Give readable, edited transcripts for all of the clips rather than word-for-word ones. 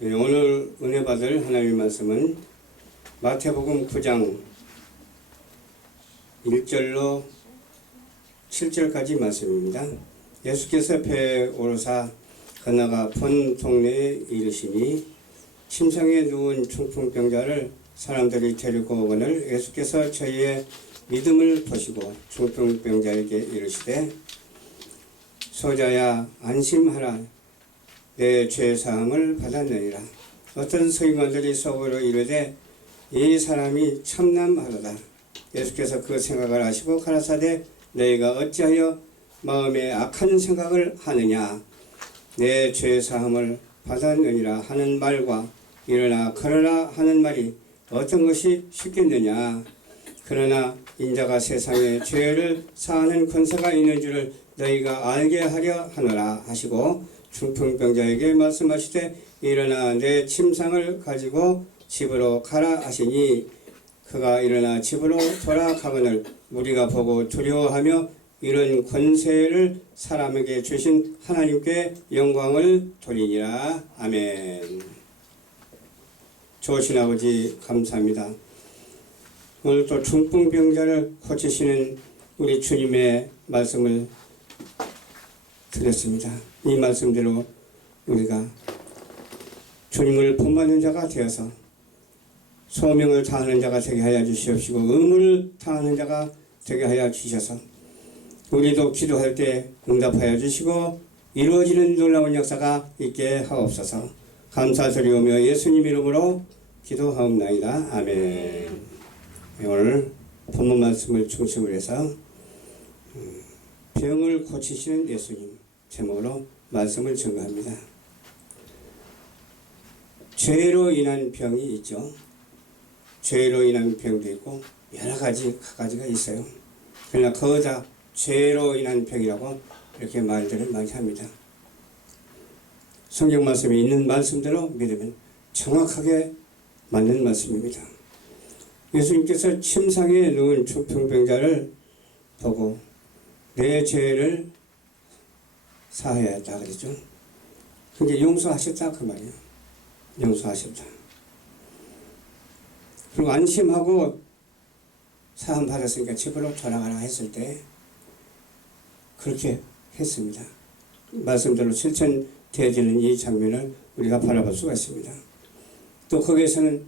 네, 오늘 은혜 받을 하나님의 말씀은 마태복음 9장 1절로 7절까지 말씀입니다. 예수께서 배에 오르사 건너가 본 동네에 이르시니 침상에 누운 중풍병자를 사람들이 데리고 오거늘 예수께서 저희의 믿음을 보시고 중풍병자에게 이르시되 소자야 안심하라 내 죄사함을 받았느니라. 어떤 서기관들이 속으로 이르되 이 사람이 참남하도다. 예수께서 그 생각을 아시고 가라사대 너희가 어찌하여 마음에 악한 생각을 하느냐. 내 죄사함을 받았느니라 하는 말과 일어나 걸어라 하는 말이 어떤 것이 쉽겠느냐. 그러나 인자가 세상에 죄를 사하는 권세가 있는 줄을 너희가 알게 하려 하노라 하시고 중풍병자에게 말씀하시되 일어나 내 침상을 가지고 집으로 가라 하시니 그가 일어나 집으로 돌아가거늘 무리가 보고 두려워하며 이런 권세를 사람에게 주신 하나님께 영광을 돌리니라. 아멘. 좋으신 아버지 감사합니다. 오늘 또 중풍병자를 고치시는 우리 주님의 말씀을 드렸습니다. 이 말씀대로 우리가 주님을 본받는 자가 되어서 소명을 다하는 자가 되게 하여 주시옵시고 의무를 다하는 자가 되게 하여 주셔서 우리도 기도할 때 응답하여 주시고 이루어지는 놀라운 역사가 있게 하옵소서. 감사드리오며 예수님 이름으로 기도하옵나이다. 아멘. 오늘 본문 말씀을 중심으로 해서 병을 고치시는 예수님 제목으로 말씀을 증거합니다. 죄로 인한 병이 있죠. 죄로 인한 병도 있고 여러 가지가 있어요. 그러나 거기다 죄로 인한 병이라고 이렇게 말들을 많이 합니다. 성경 말씀에 있는 말씀대로 믿으면 정확하게 맞는 말씀입니다. 예수님께서 침상에 누운 중풍병자를 보고 내 죄를 사해야 했다 그랬죠. 근데 용서하셨다 그 말이에요. 용서하셨다. 그리고 안심하고 사함 받았으니까 집으로 돌아가라 했을 때 그렇게 했습니다. 말씀대로 실천되어지는 이 장면을 우리가 바라볼 수가 있습니다. 또 거기에서는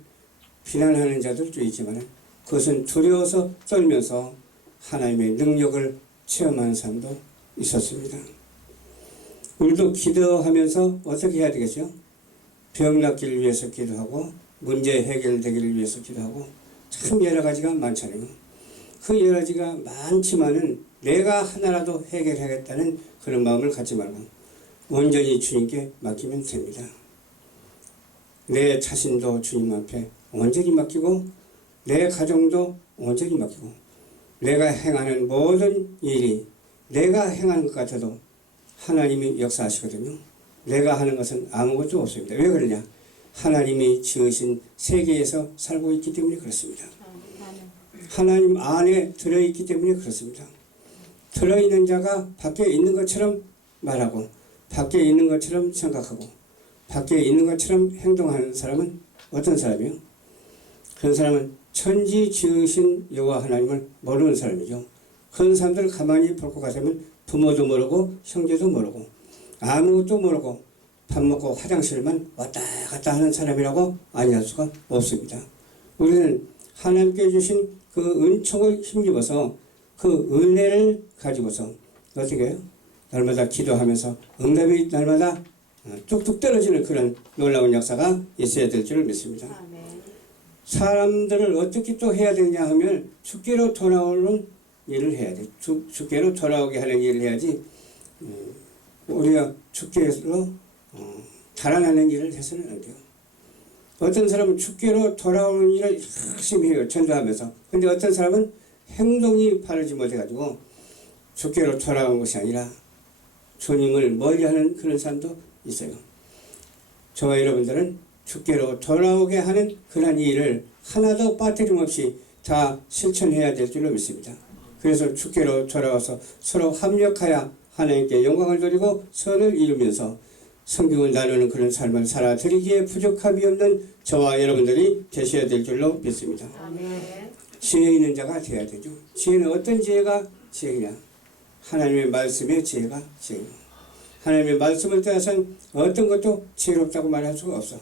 비난하는 자들도 있지만 그것은 두려워서 떨면서 하나님의 능력을 체험하는 사람도 있었습니다. 우리도 기도하면서 어떻게 해야 되겠죠? 병 낫기를 위해서 기도하고 문제 해결되기를 위해서 기도하고 참 여러 가지가 많잖아요. 그 여러 가지가 많지만은 내가 하나라도 해결하겠다는 그런 마음을 갖지 말고 온전히 주님께 맡기면 됩니다. 내 자신도 주님 앞에 온전히 맡기고 내 가정도 온전히 맡기고 내가 행하는 모든 일이 내가 행하는 것 같아도 하나님이 역사하시거든요. 내가 하는 것은 아무것도 없습니다. 왜 그러냐? 하나님이 지으신 세계에서 살고 있기 때문에 그렇습니다. 하나님 안에 들어있기 때문에 그렇습니다. 들어있는 자가 밖에 있는 것처럼 말하고 밖에 있는 것처럼 생각하고 밖에 있는 것처럼 행동하는 사람은 어떤 사람이요? 그런 사람은 천지 지으신 여호와 하나님을 모르는 사람이죠. 그런 사람들 가만히 볼 것 같으면 부모도 모르고 형제도 모르고 아무것도 모르고 밥 먹고 화장실만 왔다 갔다 하는 사람이라고 아니할 수가 없습니다. 우리는 하나님께 주신 그 은총을 힘입어서 그 은혜를 가지고서 어떻게 해요? 날마다 기도하면서 응답이 날마다 뚝뚝 떨어지는 그런 놀라운 역사가 있어야 될 줄을 믿습니다. 사람들을 어떻게 또 해야 되냐 하면 주께로 돌아오는 일을 해야 돼. 주께로 돌아오게 하는 일을 해야지 우리가 주께로 달아나는 일을 해서는 안 돼요. 어떤 사람은 주께로 돌아오는 일을 열심히 해요. 전도하면서. 근데 어떤 사람은 행동이 바르지 못해가지고 주께로 돌아온 것이 아니라 주님을 멀리하는 그런 사람도 있어요. 저와 여러분들은 주께로 돌아오게 하는 그런 일을 하나도 빠뜨림 없이 다 실천해야 될 줄로 믿습니다. 그래서 주께로 돌아와서 서로 합력하여 하나님께 영광을 돌리고 선을 이루면서 성경을 나누는 그런 삶을 살아드리기에 부족함이 없는 저와 여러분들이 되셔야 될 줄로 믿습니다. 아멘. 지혜 있는 자가 되어야 되죠. 지혜는 어떤 지혜가 지혜냐? 하나님의 말씀의 지혜가 지혜예요. 하나님의 말씀을 떠나서는 어떤 것도 지혜롭다고 말할 수가 없어.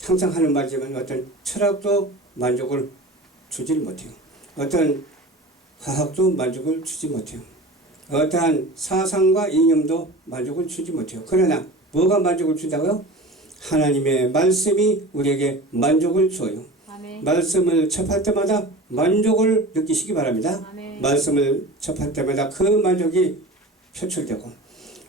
항상 하는 말이지만 어떤 철학도 만족을 주질 못해요. 어떤 과학도 만족을 주지 못해요. 어떠한 사상과 이념도 만족을 주지 못해요. 그러나 뭐가 만족을 준다고요? 하나님의 말씀이 우리에게 만족을 줘요. 아멘. 말씀을 접할 때마다 만족을 느끼시기 바랍니다. 아멘. 말씀을 접할 때마다 그 만족이 표출되고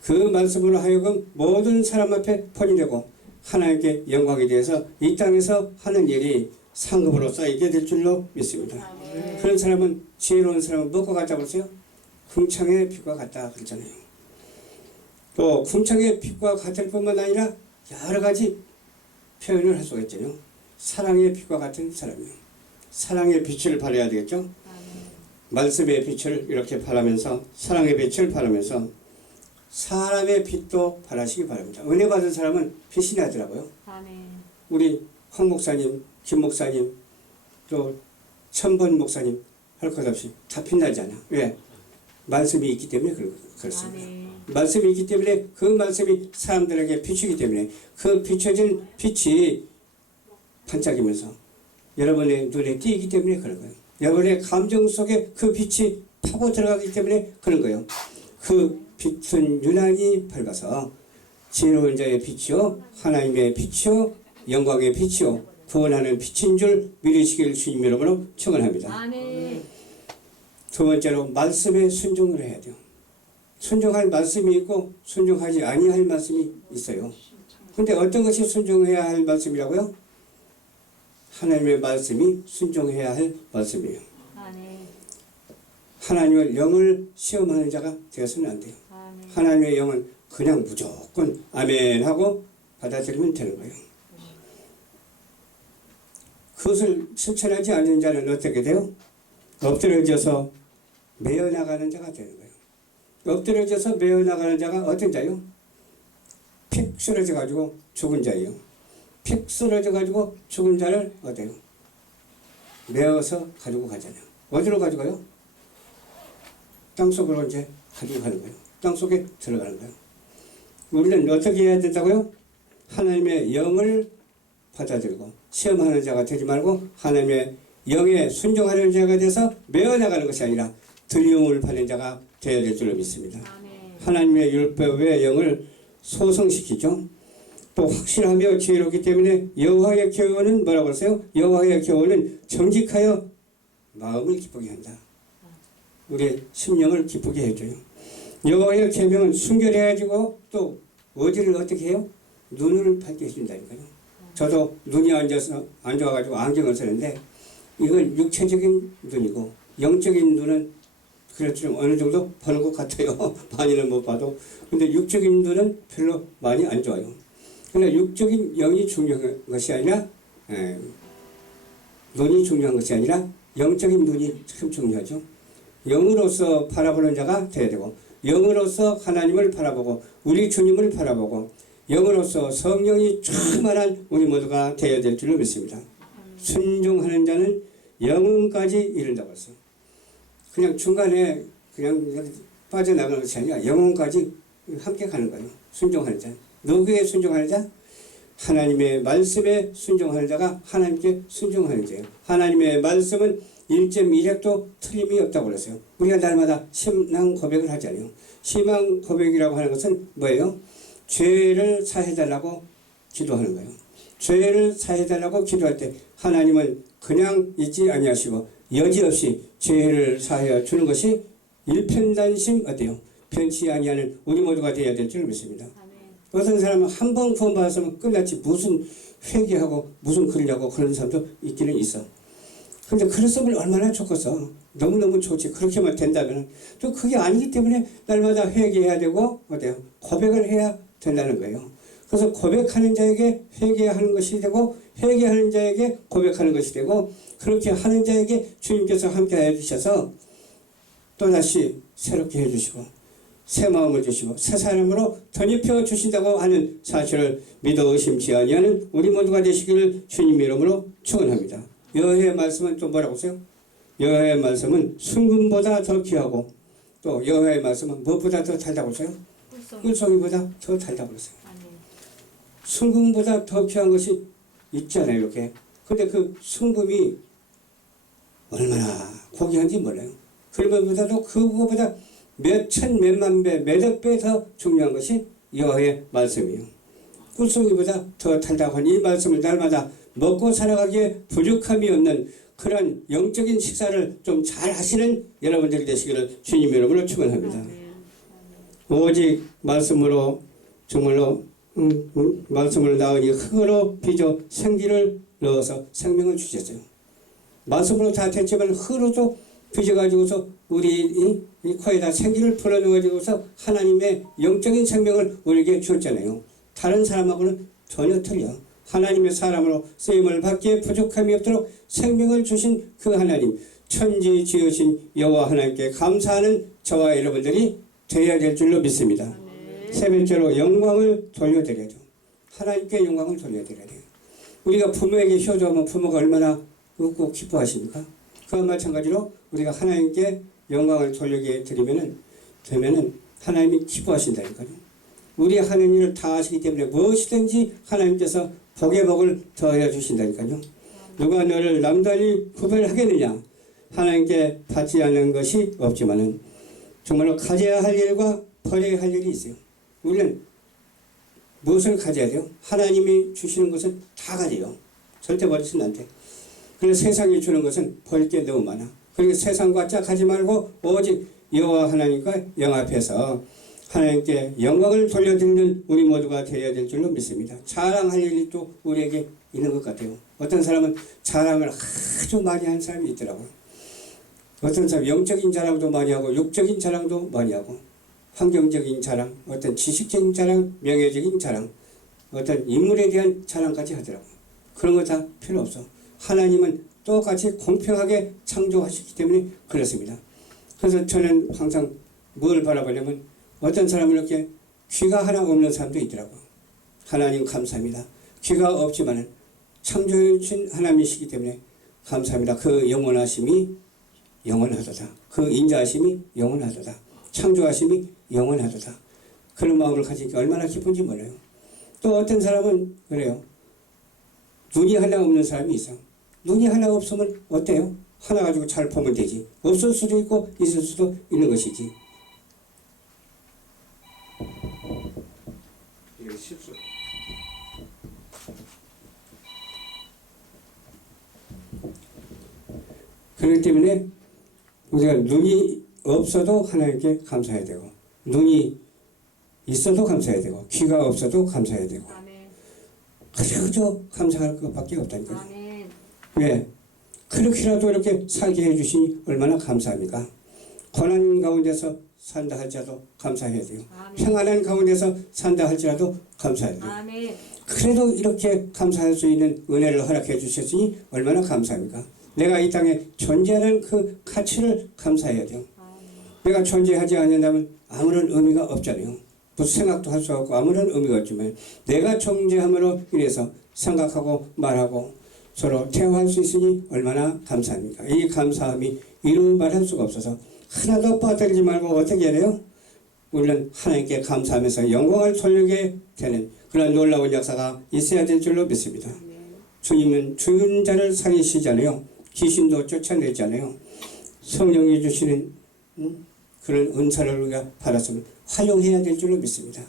그 말씀으로 하여금 모든 사람 앞에 번이되고 하나님께 영광이 되어서 이 땅에서 하는 일이 상급으로 쌓이게 될 줄로 믿습니다. 아멘. 그런 사람은, 지혜로운 사람은 무엇과 같다고 그랬어요? 궁창의 빛과 같다 그랬잖아요. 또 궁창의 빛과 같을 뿐만 아니라 여러 가지 표현을 할 수가 있잖아요. 사랑의 빛과 같은 사람이요. 사랑의 빛을 발해야 되겠죠. 아멘. 말씀의 빛을 이렇게 발하면서, 사랑의 빛을 발하면서 사람의 빛도 발하시기 바랍니다. 은혜 받은 사람은 빛이 나더라고요. 아멘. 우리 황 목사님, 김 목사님, 또 천번 목사님 할 것 없이 다 빛나잖아. 왜? 말씀이 있기 때문에 그렇습니다. 아멘. 말씀이 있기 때문에, 그 말씀이 사람들에게 비추기 때문에 그 비춰진 빛이 반짝이면서 여러분의 눈에 띄기 때문에 그런 거예요. 여러분의 감정 속에 그 빛이 파고 들어가기 때문에 그런 거예요. 그 빛은 유난히 밝아서 지혜로운 자의 빛이요, 하나님의 빛이요, 영광의 빛이요, 구원하는 빛인 줄 믿으시길 주님 이름으로 축원합니다. 아멘. 두 번째로 말씀에 순종을 해야 돼요. 순종할 말씀이 있고 순종하지 아니할 말씀이 있어요. 근데 어떤 것이 순종해야 할 말씀이라고요? 하나님의 말씀이 순종해야 할 말씀이에요. 아멘. 하나님의 영을 시험하는 자가 되어서는 안 돼요. 아멘. 하나님의 영은 그냥 무조건 아멘 하고 받아들이면 되는 거예요. 그것을 실천하지 않는 자는 어떻게 돼요? 엎드려져서 메어나가는 자가 되는 거예요. 엎드려져서 메어나가는 자가 어떤 자요? 픽 쓰러져 가지고 죽은 자예요. 픽 쓰러져 가지고 죽은 자를 어때요? 메어서 가지고 가잖아요. 어디로 가져가요? 땅속으로 이제 가지고 가는 거예요. 땅속에 들어가는 거예요. 우리는 어떻게 해야 된다고요? 하나님의 영을 받아들이고 시험하는 자가 되지 말고 하나님의 영에 순종하는 자가 돼서 메어나가는 것이 아니라 들림을 받는 자가 되어야 될 줄로 믿습니다. 아멘. 하나님의 율법의 영을 소성시키죠. 또 확실하며 지혜롭기 때문에 여호와의 교훈은 뭐라고 하세요? 여호와의 교훈은 정직하여 마음을 기쁘게 한다. 우리의 심령을 기쁘게 해줘요. 여호와의 계명은 순결해가지고 또 어디를 어떻게 해요? 눈을 밝게 해준다니까요. 저도 눈이 안 좋아가지고 안경을 쓰는데 이건 육체적인 눈이고 영적인 눈은 그래도 좀 어느 정도 보는 것 같아요. 많이는 못 봐도. 근데 육적인 눈은 별로 많이 안 좋아요. 그러나 육적인 영이 중요한 것이 아니라 눈이 중요한 것이 아니라 영적인 눈이 참 중요하죠. 영으로서 바라보는 자가 되어야 되고 영으로서 하나님을 바라보고 우리 주님을 바라보고 영으로서 성령이 충만한 우리 모두가 되어야 될 줄로 믿습니다. 순종하는 자는 영혼까지 이른다고 했어요. 그냥 중간에 그냥 빠져나가는 것이 아니라 영혼까지 함께 가는 거예요. 순종하는 자. 누구에 순종하는 자? 하나님의 말씀에 순종하는 자가 하나님께 순종하는 자예요. 하나님의 말씀은 1.1핵도 틀림이 없다고 그랬어요. 우리가 날마다 신앙 고백을 하잖아요. 신앙 고백이라고 하는 것은 뭐예요? 죄를 사해달라고 기도하는 거예요. 죄를 사해달라고 기도할 때 하나님은 그냥 잊지 아니하시고 여지없이 죄를 사하여 주는 것이 일편단심 어때요? 편치 아니하는 우리 모두가 되어야 될 줄 믿습니다. 아멘. 어떤 사람은 한 번 구원받았으면 끝났지 무슨 회개하고 무슨 그러려고 그런 사람도 있기는 있어. 근데 그랬으면 얼마나 좋겠어. 너무너무 좋지. 그렇게만 된다면 또 그게 아니기 때문에 날마다 회개해야 되고 어때요? 고백을 해야 된다는 거예요. 그래서 고백하는 자에게 회개하는 것이 되고 회개하는 자에게 고백하는 것이 되고 그렇게 하는 자에게 주님께서 함께 해주셔서 또다시 새롭게 해주시고 새 마음을 주시고 새 사람으로 덧입혀 주신다고 하는 사실을 믿어 의심치 아니하는 우리 모두가 되시기를 주님 이름으로 축원합니다. 여호와의 말씀은 또 뭐라고 하세요? 여호와의 말씀은 순금보다 더 귀하고 또 여호와의 말씀은 무엇보다 더 달다고 하세요? 꿀송이보다 더 달다고 그러세요. 순금보다 더 귀한 것이 있잖아요, 이렇게. 근데 그 순금이 얼마나 고귀한지 몰라요. 그러면보다도 그거보다 몇천 몇만 배, 몇억 배 더 중요한 것이 여호와의 말씀이에요. 꿀송이보다 더 달다고 하는 이 말씀을 날마다 먹고 살아가기에 부족함이 없는 그런 영적인 식사를 좀 잘 하시는 여러분들이 되시기를 주님 이름으로 축원합니다. 오직 말씀으로 정말로 말씀을 낳으니 흙으로 빚어 생기를 넣어서 생명을 주셨어요. 말씀으로 다 됐지만 흙으로도 빚어가지고서 우리 이 코에다 생기를 불어넣어가지고서 하나님의 영적인 생명을 우리에게 주었잖아요. 다른 사람하고는 전혀 틀려. 하나님의 사람으로 쓰임을 받기에 부족함이 없도록 생명을 주신 그 하나님, 천지 지으신 여호와 하나님께 감사하는 저와 여러분들이 되어야 될 줄로 믿습니다. 세 번째로 영광을 돌려드려야죠. 하나님께 영광을 돌려드려야 돼요. 우리가 부모에게 효도하면 부모가 얼마나 웃고 기뻐하십니까? 그와 마찬가지로 우리가 하나님께 영광을 돌리게 되면은 하나님이 기뻐하신다니까요. 우리 하는 일을 다 하시기 때문에 무엇이든지 하나님께서 복의 복을 더하여 주신다니까요. 누가 너를 남달리 구별하겠느냐? 하나님께 받지 않는 것이 없지만은 정말로 가져야 할 일과 버려야 할 일이 있어요. 우리는 무엇을 가져야 돼요? 하나님이 주시는 것은 다 가져요. 절대 버리시면 안 돼. 그래서 세상이 주는 것은 버릴 게 너무 많아. 그리고 세상과 짝하지 말고 오직 여호와 하나님과 영합해서 하나님께 영광을 돌려드리는 우리 모두가 되어야 될 줄로 믿습니다. 자랑할 일이 또 우리에게 있는 것 같아요. 어떤 사람은 자랑을 아주 많이 하는 사람이 있더라고요. 어떤 사람 영적인 자랑도 많이 하고 육적인 자랑도 많이 하고 환경적인 자랑, 어떤 지식적인 자랑, 명예적인 자랑, 어떤 인물에 대한 자랑까지 하더라고요. 그런 거 다 필요 없어. 하나님은 똑같이 공평하게 창조하셨기 때문에 그렇습니다. 그래서 저는 항상 뭘 바라보냐면 어떤 사람은 이렇게 귀가 하나 없는 사람도 있더라고요. 하나님 감사합니다. 귀가 없지만은 창조해 주신 하나님이시기 때문에 감사합니다. 그 영원하심이 영원하도다. 그 인자하심이 영원하도다. 창조하심이 영원하도다. 그런 마음을 가지니까 얼마나 기쁜지 몰라요. 또 어떤 사람은 그래요. 눈이 하나 없는 사람이 있어. 눈이 하나 없으면 어때요? 하나 가지고 잘 보면 되지. 없을 수도 있고 있을 수도 있는 것이지. 이거 실수. 그렇기 때문에 우리가 눈이 없어도 하나님께 감사해야 되고 눈이 있어도 감사해야 되고 귀가 없어도 감사해야 되고 그저 감사할 것밖에 없다니까요. 왜? 그렇게라도 이렇게 살게 해주시니 얼마나 감사합니까? 고난 가운데서 산다 할지라도 감사해야 돼요. 아멘. 평안한 가운데서 산다 할지라도 감사해야 돼요. 아멘. 그래도 이렇게 감사할 수 있는 은혜를 허락해 주셨으니 얼마나 감사합니까? 내가 이 땅에 존재하는 그 가치를 감사해야 돼요. 아멘. 내가 존재하지 않는다면 아무런 의미가 없잖아요. 무슨 생각도 할 수 없고 아무런 의미가 없지만 내가 존재함으로 인해서 생각하고 말하고 서로 대화할 수 있으니 얼마나 감사합니까? 이 감사함이 이루 말할 수가 없어서 하나도 빠뜨리지 말고 어떻게 해야 돼요? 우리는 하나님께 감사하면서 영광을 돌리게 되는 그런 놀라운 역사가 있어야 될 줄로 믿습니다. 주님은 죽은 자를 살리시잖아요. 귀신도 쫓아내잖아요. 성령이 주시는 그런 은사를 우리가 받았으면 활용해야 될 줄로 믿습니다.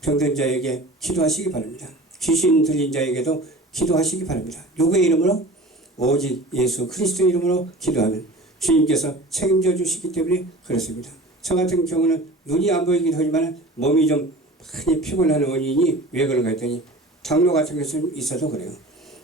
병든 자에게 기도하시기 바랍니다. 귀신 들린 자에게도 기도하시기 바랍니다. 누구의 이름으로? 오직 예수 그리스도의 이름으로 기도하면 주님께서 책임져 주시기 때문에 그렇습니다. 저 같은 경우는 눈이 안 보이긴 하지만 몸이 좀 많이 피곤한 원인이 왜 그런가 했더니 당뇨 같은 것이 있어도 그래요.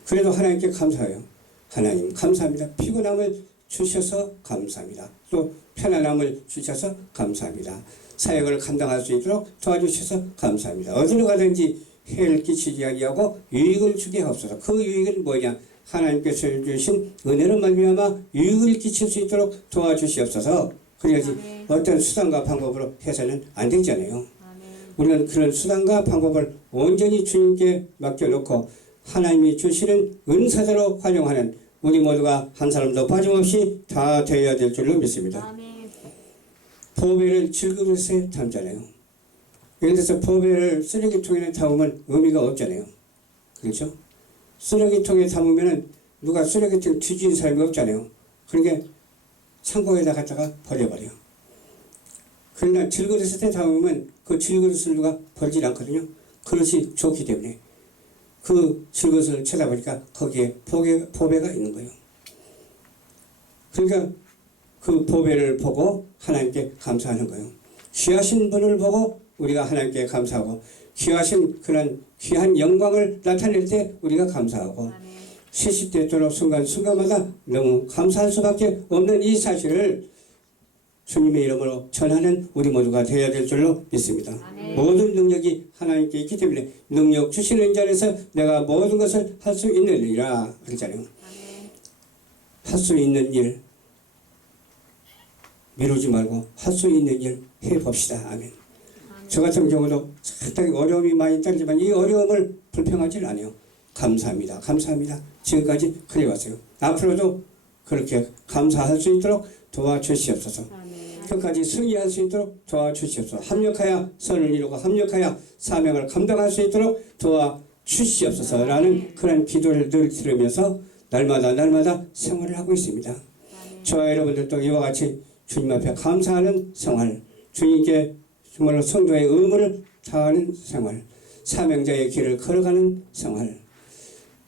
그래도 하나님께 감사해요. 하나님 감사합니다. 피곤함을 주셔서 감사합니다. 또 편안함을 주셔서 감사합니다. 사역을 감당할 수 있도록 도와주셔서 감사합니다. 어디로 가든지 해를 끼치지 아니하고 유익을 주게 하옵소서. 그 유익은 뭐냐? 하나님께서 주신 은혜로 말미암아 유익을 끼칠 수 있도록 도와주시옵소서. 그래야지 아멘. 어떤 수단과 방법으로 해서는 안 되잖아요. 아멘. 우리는 그런 수단과 방법을 온전히 주님께 맡겨놓고 하나님이 주시는 은사대로 활용하는 우리 모두가 한 사람도 빠짐없이 다 되어야 될 줄로 믿습니다. 아멘. 보배를 질그릇에 담잖아요. 예를 들어서 보배를 쓰레기통에 담으면 의미가 없잖아요. 그렇죠? 쓰레기통에 담으면 누가 쓰레기통 뒤진 사람이 없잖아요. 그러니까 창고에다 갖다가 버려버려요. 그러나 질그릇에 담으면 그 질그릇을 누가 버리질 않거든요. 그릇이 좋기 때문에 그 질그릇을 쳐다보니까 거기에 보배가 있는 거예요. 그러니까 그 보배를 보고 하나님께 감사하는 거예요. 귀하신 분을 보고 우리가 하나님께 감사하고 귀하신 그런 귀한 영광을 나타낼 때 우리가 감사하고 아멘. 시시때때로 순간순간마다 너무 감사할 수밖에 없는 이 사실을 주님의 이름으로 전하는 우리 모두가 되어야 될 줄로 믿습니다. 아멘. 모든 능력이 하나님께 있기 때문에 능력 주시는 자리에서 내가 모든 것을 할 수 있느니라 그러잖아요. 아멘. 할 수 있는 일 미루지 말고 할 수 있는 일 해봅시다. 아멘. 아멘. 저 같은 경우도 상당히 어려움이 많이 따르지만 이 어려움을 불평하지는 않아요. 감사합니다. 감사합니다. 지금까지 그래왔어요. 앞으로도 그렇게 감사할 수 있도록 도와주시옵소서. 아멘. 끝까지 승리할 수 있도록 도와주시옵소서. 합력하여 선을 이루고 합력하여 사명을 감당할 수 있도록 도와주시옵소서. 라는 그런 기도를 늘 들으면서 날마다 생활을 하고 있습니다. 아멘. 저와 여러분들도 이와 같이 주님 앞에 감사하는 생활, 주님께 정말로 성도의 의무를 다하는 생활, 사명자의 길을 걸어가는 생활,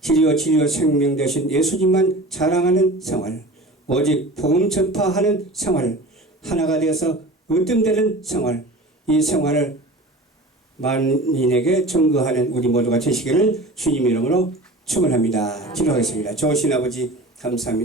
길이요 진리요 생명 되신 예수님만 자랑하는 생활, 오직 복음 전파하는 생활, 하나가 되어서 으뜸되는 생활, 이 생활을 만인에게 증거하는 우리 모두가 되시기를 주님 이름으로 축원합니다. 기도하겠습니다. 좋으신 아버지 감사합니다.